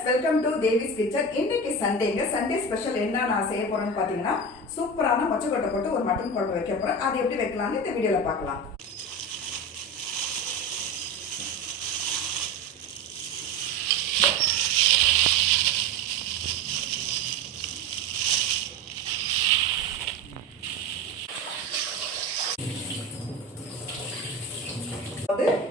friends, welcome to Devi's Kitchen. இன்னைக்கு சண்டேங்க. Sunday special என்ன நான் செய்ய போறேன்னு பாத்தீங்கன்னா சூப்பரான மொச்சக்கொட்டை போட்டு ஒரு மட்டன் குழம்பு வைக்க போறேன். அது எப்படி வைக்கலாம்னு இந்த வீடியோல பார்க்கலாம்.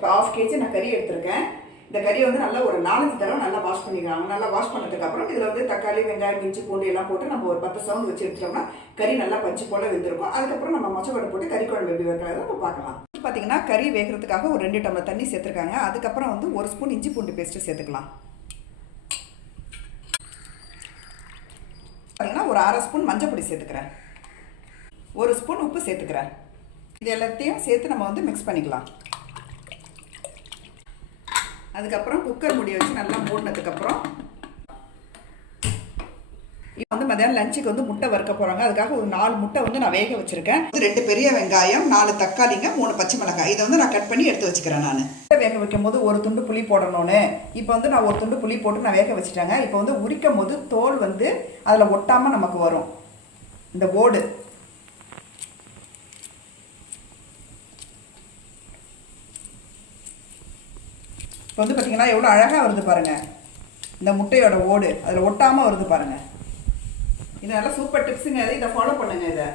½ kg நான் கறி எடுத்துருக்கேன். இந்த கறியை வந்து நல்லா ஒரு 4-5 தடவை நல்லா வாஷ் பண்ணிக்கலாம். நல்லா வாஷ் பண்ணதுக்கு அப்புறம் இதில் வந்து தக்காளி, வெங்காயம், இஞ்சி, பூண்டு எல்லாம் போட்டு நம்ம ஒரு 10 சவுண்ட் வச்சு எடுத்துட்டோம்னா கறி நல்லா பஞ்சு போல வெந்திருக்கும். அதுக்கப்புறம் நம்ம மொச்சக்கொட்டை போட்டு கறி குழம்பு எப்படி வைக்கிறத நம்ம பார்க்கலாம். பார்த்தீங்கன்னா கறி வேகிறதுக்காக ஒரு 2 டம்ளர் தண்ணி சேர்த்துருக்காங்க. அதுக்கப்புறம் வந்து 1 ஸ்பூன் இஞ்சி பூண்டு பேஸ்ட்டு சேர்த்துக்கலாம். பார்த்தீங்கன்னா ஒரு 1/2 ஸ்பூன் மஞ்சள் பொடி சேர்த்துக்கிறேன். 1 ஸ்பூன் உப்பு சேர்த்துக்கிறேன். இது எல்லாத்தையும் சேர்த்து நம்ம வந்து மிக்ஸ் பண்ணிக்கலாம். அதுக்கப்புறம் குக்கர் மூடி வச்சு நல்லா மூடினதுக்கப்புறம் இப்போ வந்து மதியானம் லஞ்சுக்கு வந்து முட்டை வறுக்க போகிறாங்க. அதுக்காக ஒரு 4 முட்டை வந்து நான் வேக வச்சுருக்கேன். 2 பெரிய வெங்காயம், 4 தக்காளிங்க, 3 பச்சை மிளகாய். இதை வந்து நான் கட் பண்ணி எடுத்து வச்சுக்கிறேன். நான் வேக வைக்கும் போது ஒரு துண்டு புளி போடணும்னு இப்போ வந்து நான் ஒரு துண்டு புளி போட்டு நான் வேக வச்சுட்டேங்க. இப்போ வந்து உரிக்கும் போது தோல் வந்து அதில் ஒட்டாமல் நமக்கு வரும் இந்த ஓடு. இப்போ வந்து பார்த்தீங்கன்னா எவ்வளோ அழகாக வருது பாருங்கள். இந்த முட்டையோட ஓடு அதில் ஒட்டாமல் வருது பாருங்கள். இது நல்லா சூப்பர் டிப்ஸுங்க. இதை ஃபாலோ பண்ணுங்க. இதை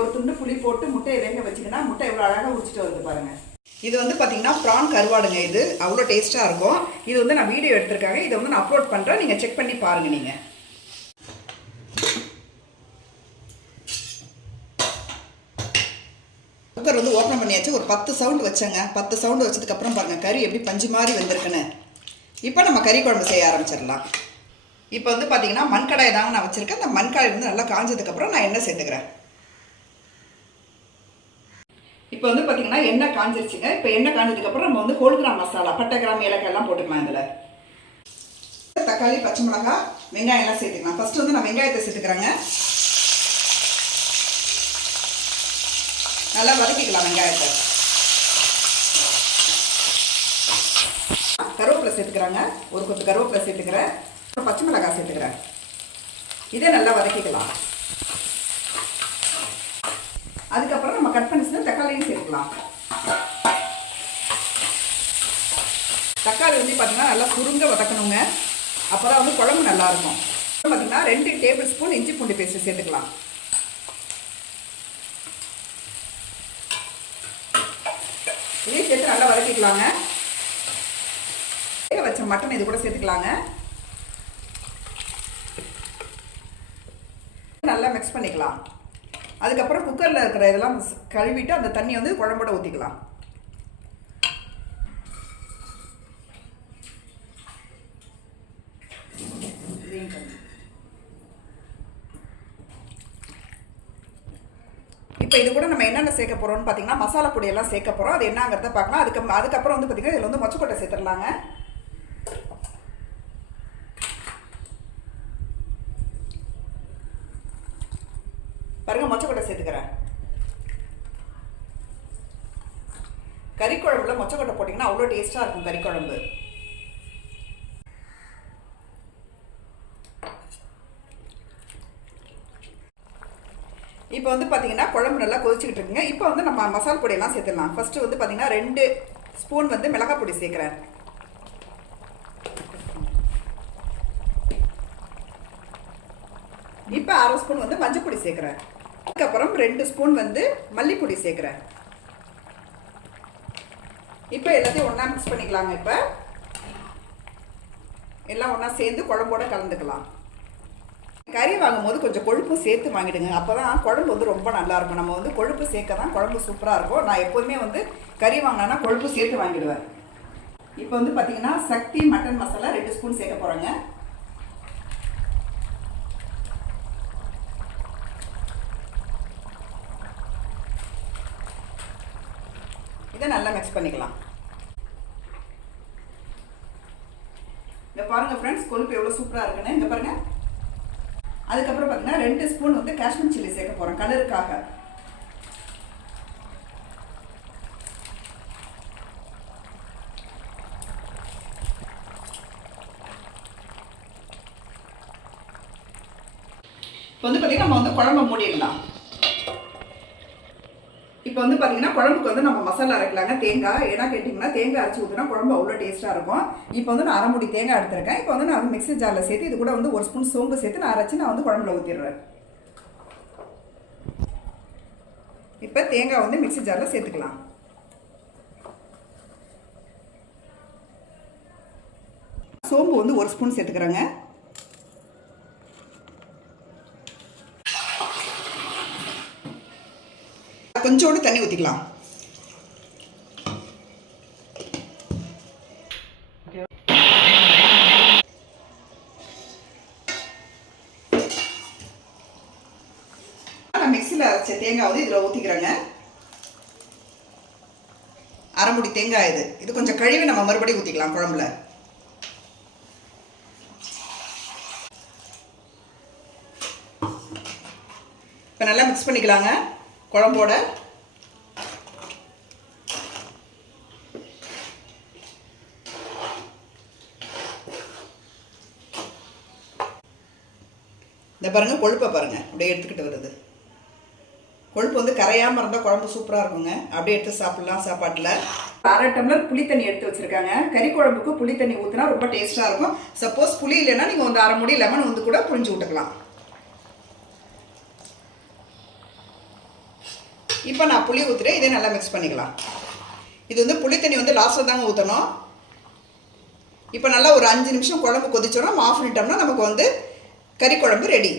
ஒரு துண்டு புளி போட்டு முட்டையை வேக வச்சிங்கன்னா முட்டை எவ்வளோ அழகாக உரிச்சிட்டு வருது பாருங்கள். இது வந்து பார்த்தீங்கன்னா ப்ரான் கருவாடுங்க. இது அவ்வளோ டேஸ்ட்டாக இருக்கும். இது வந்து நான் வீடியோ எடுத்திருக்காங்க. இதை வந்து நான் அப்லோட் பண்ணுறேன். நீங்கள் செக் பண்ணி பாருங்கள். நீங்கள் குக்கர் வந்து ஓப்பன் பண்ணியாச்சு. ஒரு 10 சவுண்டு வச்சேங்க. 10 சவுண்டு வச்சதுக்கப்புறம் பாருங்கள் கறி எப்படி பஞ்சு மாதிரி வந்திருக்குன்னு. இப்போ நம்ம கறி குழம்பு செய்ய ஆரம்பிச்சிடலாம். இப்போ வந்து பார்த்தீங்கன்னா மண்கடாய் தாங்க நான் வச்சுருக்கேன். அந்த மண்கடாய் வந்து நல்லா காஞ்சதுக்கப்புறம் நான் எண்ணெய் சேர்த்துக்கிறேன். இப்போ வந்து பார்த்தீங்கன்னா எண்ணெய் காஞ்சிருச்சுங்க. இப்போ எண்ணெய் காஞ்சதுக்கப்புறம் நம்ம வந்து ஹோல் கிராம் மசாலா, பட்டை, கிராம், ஏலக்காய் எல்லாம் போட்டுக்கலாம். இதில் தக்காளி, பச்சை மிளகாய், வெங்காயம் எல்லாம் சேர்த்துக்கலாம். ஃபஸ்ட்டு வந்து நான் வெங்காயத்தை சேர்த்துக்கிறேங்க. நல்லா வதக்கிக்கலாம் வெங்காயத்தை. கருவேப்பிலை சேர்த்துக்கிறாங்க. ஒரு கொத்து கருவேப்பிலை சேர்த்துக்கிறேன். பச்சை மிளகாய் சேர்த்துக்கிறேன். இதே நல்லா வதக்கிக்கலாம். அதுக்கப்புறம் நம்ம கட் பண்ணி தக்காளியும் சேர்த்துக்கலாம். தக்காளி வந்து பார்த்தீங்கன்னா நல்லா சுருங்க வதக்கணுங்க. அப்போ தான் வந்து குழம்பு நல்லாயிருக்கும். பார்த்தீங்கன்னா 2 டேபிள் ஸ்பூன் இஞ்சி பூண்டு பேஸ்ட்டு சேர்த்துக்கலாம். இதையும் சேர்த்து நல்லா வதக்கிக்கலாங்க. வேக வச்ச மட்டன் இது கூட சேர்த்துக்கலாங்க. நல்லா மிக்ஸ் பண்ணிக்கலாம். அதுக்கப்புறம் குக்கரில் இருக்கிற இதெல்லாம் கழுவிட்டு அந்த தண்ணி வந்து குழம்போட ஊற்றிக்கலாம். இப்போ இது கூட நம்ம என்னென்ன சேர்க்க போகிறோம்னு பார்த்தீங்கன்னா மசாலா பொடியெல்லாம் சேர்க்க போகிறோம். அது என்னங்கிறத பார்க்கலாம். அதுக்கப்புறம் வந்து பார்த்தீங்கன்னா இதில் வந்து மொச்சக்கொட்டை சேர்த்துடலாங்க. பாருங்கள், மொச்சக்கொட்டை சேர்த்துக்கிறேன். கறி குழம்புல மொச்சக்கொட்டை போட்டிங்கன்னா அவ்வளோ டேஸ்ட்டாக இருக்கும் கறி குழம்பு. இப்போ வந்து பார்த்தீங்கன்னா குழம்பு நல்லா கொதிச்சுக்கிட்டு இருக்குங்க. இப்போ வந்து நம்ம மசாலா பொடியெல்லாம் சேர்த்துடலாம். ஃபஸ்ட்டு வந்து பார்த்தீங்கன்னா 2 ஸ்பூன் வந்து மிளகாய் பொடி சேர்க்குறேன். இப்போ 1/2 ஸ்பூன் வந்து மஞ்சள் பொடி சேர்க்குறேன். அதுக்கப்புறம் 2 ஸ்பூன் வந்து மல்லிப்பொடி சேர்க்குறேன். இப்போ எல்லாத்தையும் ஒன்றா மிக்ஸ் பண்ணிக்கலாங்க. இப்போ எல்லாம் ஒன்றா சேர்ந்து குழம்போட கலந்துக்கலாம். கறி வாங்கும்போது கொஞ்சம் கொழுப்பு சேர்த்து வாங்கிடுங்க. அப்போ தான் குழம்பு வந்து ரொம்ப நல்லாயிருக்கும். நம்ம வந்து கொழுப்பு சேர்க்க தான் குழம்பு சூப்பராக இருக்கும். நான் எப்போதுமே வந்து கறி வாங்கினா கொழுப்பு சேர்த்து வாங்கிடுவேன். இப்போ வந்து பார்த்தீங்கன்னா சக்தி மட்டன் மசாலா 2 ஸ்பூன் சேர்க்க போகிறேங்க. இதை நல்லா மிக்ஸ் பண்ணிக்கலாம். இங்கே பாருங்கள் ஃப்ரெண்ட்ஸ், கொழுப்பு எவ்வளோ சூப்பராக இருக்குன்னு. இங்கே பாருங்கள். அதுக்கப்புறம் பார்த்தீங்கன்னா 2 ஸ்பூன் வந்து காஷ்மீர் சில்லி சேர்க்க போகிறேன் கலருக்காக. இப்போ வந்து பார்த்திங்கன்னா நம்ம வந்து குழம்பை மூடிடலாம். இப்போ வந்து பார்த்தீங்கன்னா குழம்புக்கு வந்து நம்ம மசாலா அரைக்கலாங்க. தேங்காய் ஏன்னா கேட்டிங்கன்னா தேங்காய் அரைச்சி ஊற்றினா குழம்பு அவ்வளோ டேஸ்ட்டாக இருக்கும். இப்போ வந்து நான் 1/2 மூடி தேங்காய் எடுத்திருக்கேன். இப்போ வந்து நான் வந்து மிக்ஸி ஜாரில் சேர்த்து இது கூட வந்து 1 ஸ்பூன் சோம்பு சேர்த்து நான் அரைச்சி நான் வந்து குழம்புல ஊற்றிடுறேன். இப்போ தேங்காய் வந்து மிக்ஸி ஜாரில் சேர்த்துக்கலாம். சோம்பு வந்து 1 ஸ்பூன் சேர்த்துக்கிறேங்க. கொஞ்சோண்டு தண்ணி ஊற்றிக்கலாம். நான் மிக்ஸியில் அரைச்ச தேங்காய் வந்து இதில் ஊற்றிக்கிறேங்க. 1/2 மூடி தேங்காய் இது கொஞ்சம் கழுவி நம்ம மறுபடியும் ஊற்றிக்கலாம் குழம்புல. இப்போ நல்லா மிக்ஸ் பண்ணிக்கலாங்க குழம்போட. இந்த பாருங்கள் கொழுப்பை பாருங்கள் அப்படியே எடுத்துக்கிட்டு வருது. கொழுப்பு வந்து கரையாமல் இருந்தால் குழம்பு சூப்பராக இருக்குங்க. அப்படியே எடுத்து சாப்பிட்லாம் சாப்பாட்டில். 1/2 டம்ளர் புளி தண்ணி எடுத்து வச்சுருக்காங்க. கறி குழம்புக்கு புளி தண்ணி ஊற்றினா ரொம்ப டேஸ்ட்டாக இருக்கும். சப்போஸ் புளி இல்லைன்னா நீங்கள் வந்து 1/2 மூடி லெமன் வந்து கூட புழிஞ்சு விட்டுக்கலாம். இப்போ நான் புளி ஊற்றுறேன். இதே நல்லா மிக்ஸ் பண்ணிக்கலாம். இது வந்து புளி தண்ணி வந்து லாஸ்ட்டில் தாங்க ஊற்றணும். இப்போ நல்லா ஒரு 5 நிமிஷம் குழம்பு கொதிச்சோன்னா ஆஃப் பண்ணிட்டோம்னா நமக்கு வந்து கறி குழம்பு ரெடி.